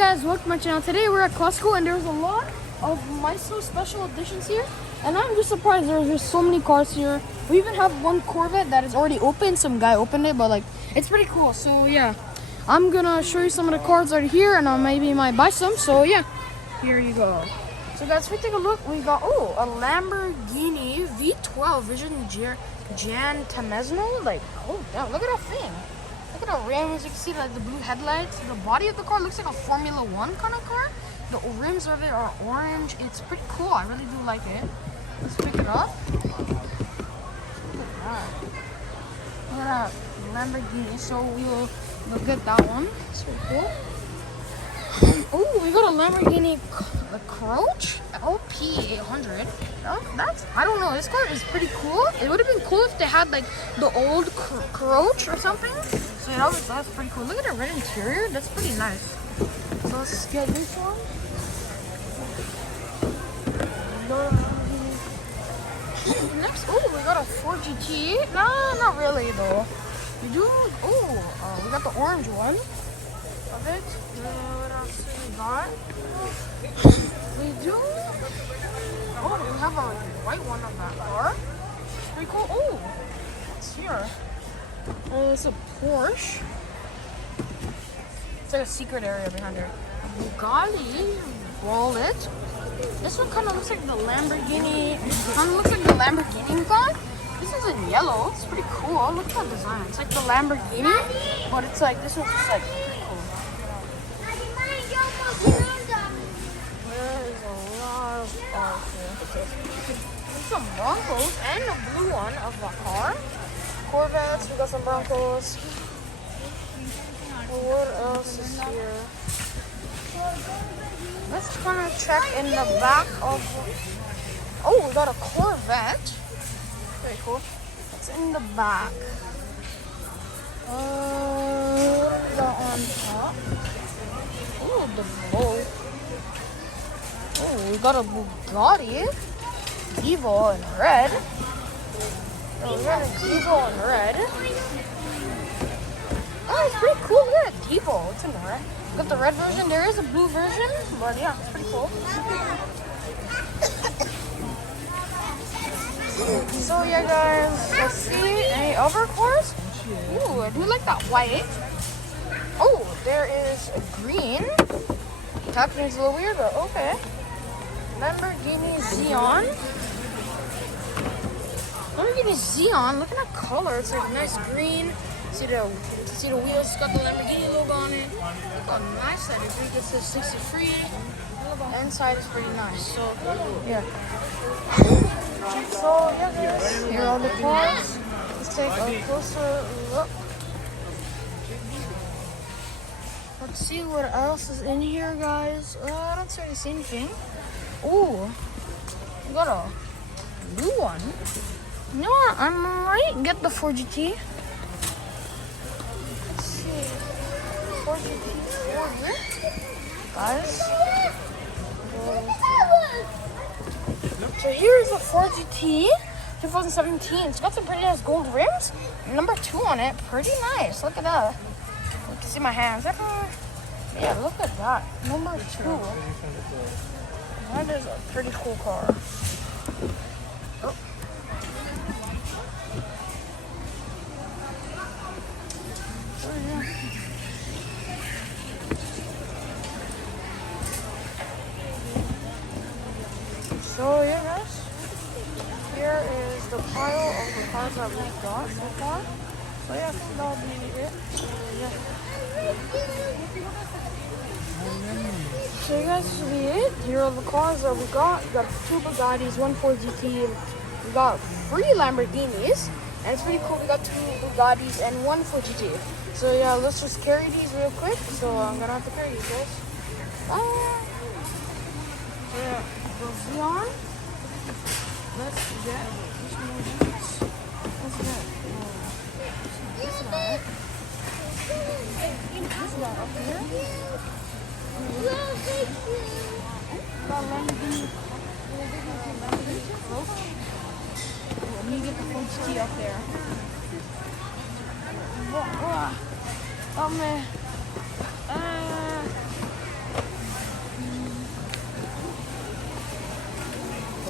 guys, welcome to my channel. Today we're at Costco and there's a lot of Maisto special editions here. And I'm just surprised there's just so many cars here. We even have one Corvette that is already open. Some guy opened it, but like, it's pretty cool. So yeah, I'm gonna show you some of the cars that are here and I maybe might buy some. So yeah, here you go. So guys, if we take a look, we got, a Lamborghini V12 Vision Jan Tamezno. Like, oh damn, look at that thing. Look at the rims, you can see like the blue headlights. The body of the car looks like a Formula 1 kind of car. The rims of it are orange. It's pretty cool. I really do like it. Let's pick it up. Look at that Lamborghini. So we'll get that one. It's pretty cool. Oh, we got a Lamborghini Cockroach Lp 800. I don't know. This car is pretty cool. It would have been cool if they had like the old Cockroach or something. So yeah, that's pretty cool. Look at the red interior. That's pretty nice. So let's get this one. Next, we got a Ford GT. No, not really though. We do. We got the orange one of it. What else do we got? We do. We have a white one of that car. It's pretty cool. What's here? It's a Porsche. It's like a secret area behind there. A Bugatti wallet. This one kind of looks like the Lamborghini. Car. This is in yellow. It's pretty cool. Look at that design. It's like the Lamborghini, but it's like this one's just like pretty cool. There is a lot of cars here. There's some Broncos and the blue one of the car. Corvettes. We got some Broncos. What else is here? Let's kind of check in the back of. We got a Corvette. Very cool. It's in the back. What is that on top? The Volt. We got a Bugatti Evo in red. We got an Evo in red. It's pretty cool. Look at that Evo. It's in red. We got the red version. There is a blue version, but yeah, it's pretty cool. So yeah, guys, let's see any other cars. I do like that white. There is a green. Tapping is a little weird, but okay. Lamborghini Zion. Lamborghini Zion. Look at that color. It's like nice green. See the wheels. It's got the Lamborghini logo on it. Look how nice that is. It says 63. The inside is pretty nice. So yeah. So yeah, guys. Here are the cars. Let's take a closer look. Let's see what else is in here, guys. I don't really see anything. We got a blue one. You know what? I might get the Ford GT. Let's see. Ford GT here. Guys. So here's the Ford GT 2017. It's got some pretty nice gold rims. Number 2 on it. Pretty nice. Look at that. You can see my hands. Yeah, look at that. Number 2. That is a pretty cool car. So yeah, guys, here is the pile of the cars that we got so far. So yeah, that'll be it. So you guys, this will be it. Here are the cars that we got. We got 2 Bugattis, 1 Ford GT, we got 3 Lamborghinis, and it's pretty cool. We got 2 Bugattis and 1 Ford GT. So yeah, let's just carry these real quick. So I'm gonna have to carry these guys. Bye. So yeah, the Zion. Let's get which one is this? Let's get this guy. This guy up here. Lamborghini Cockroach. Let me get the Ford GT up there. Oh man.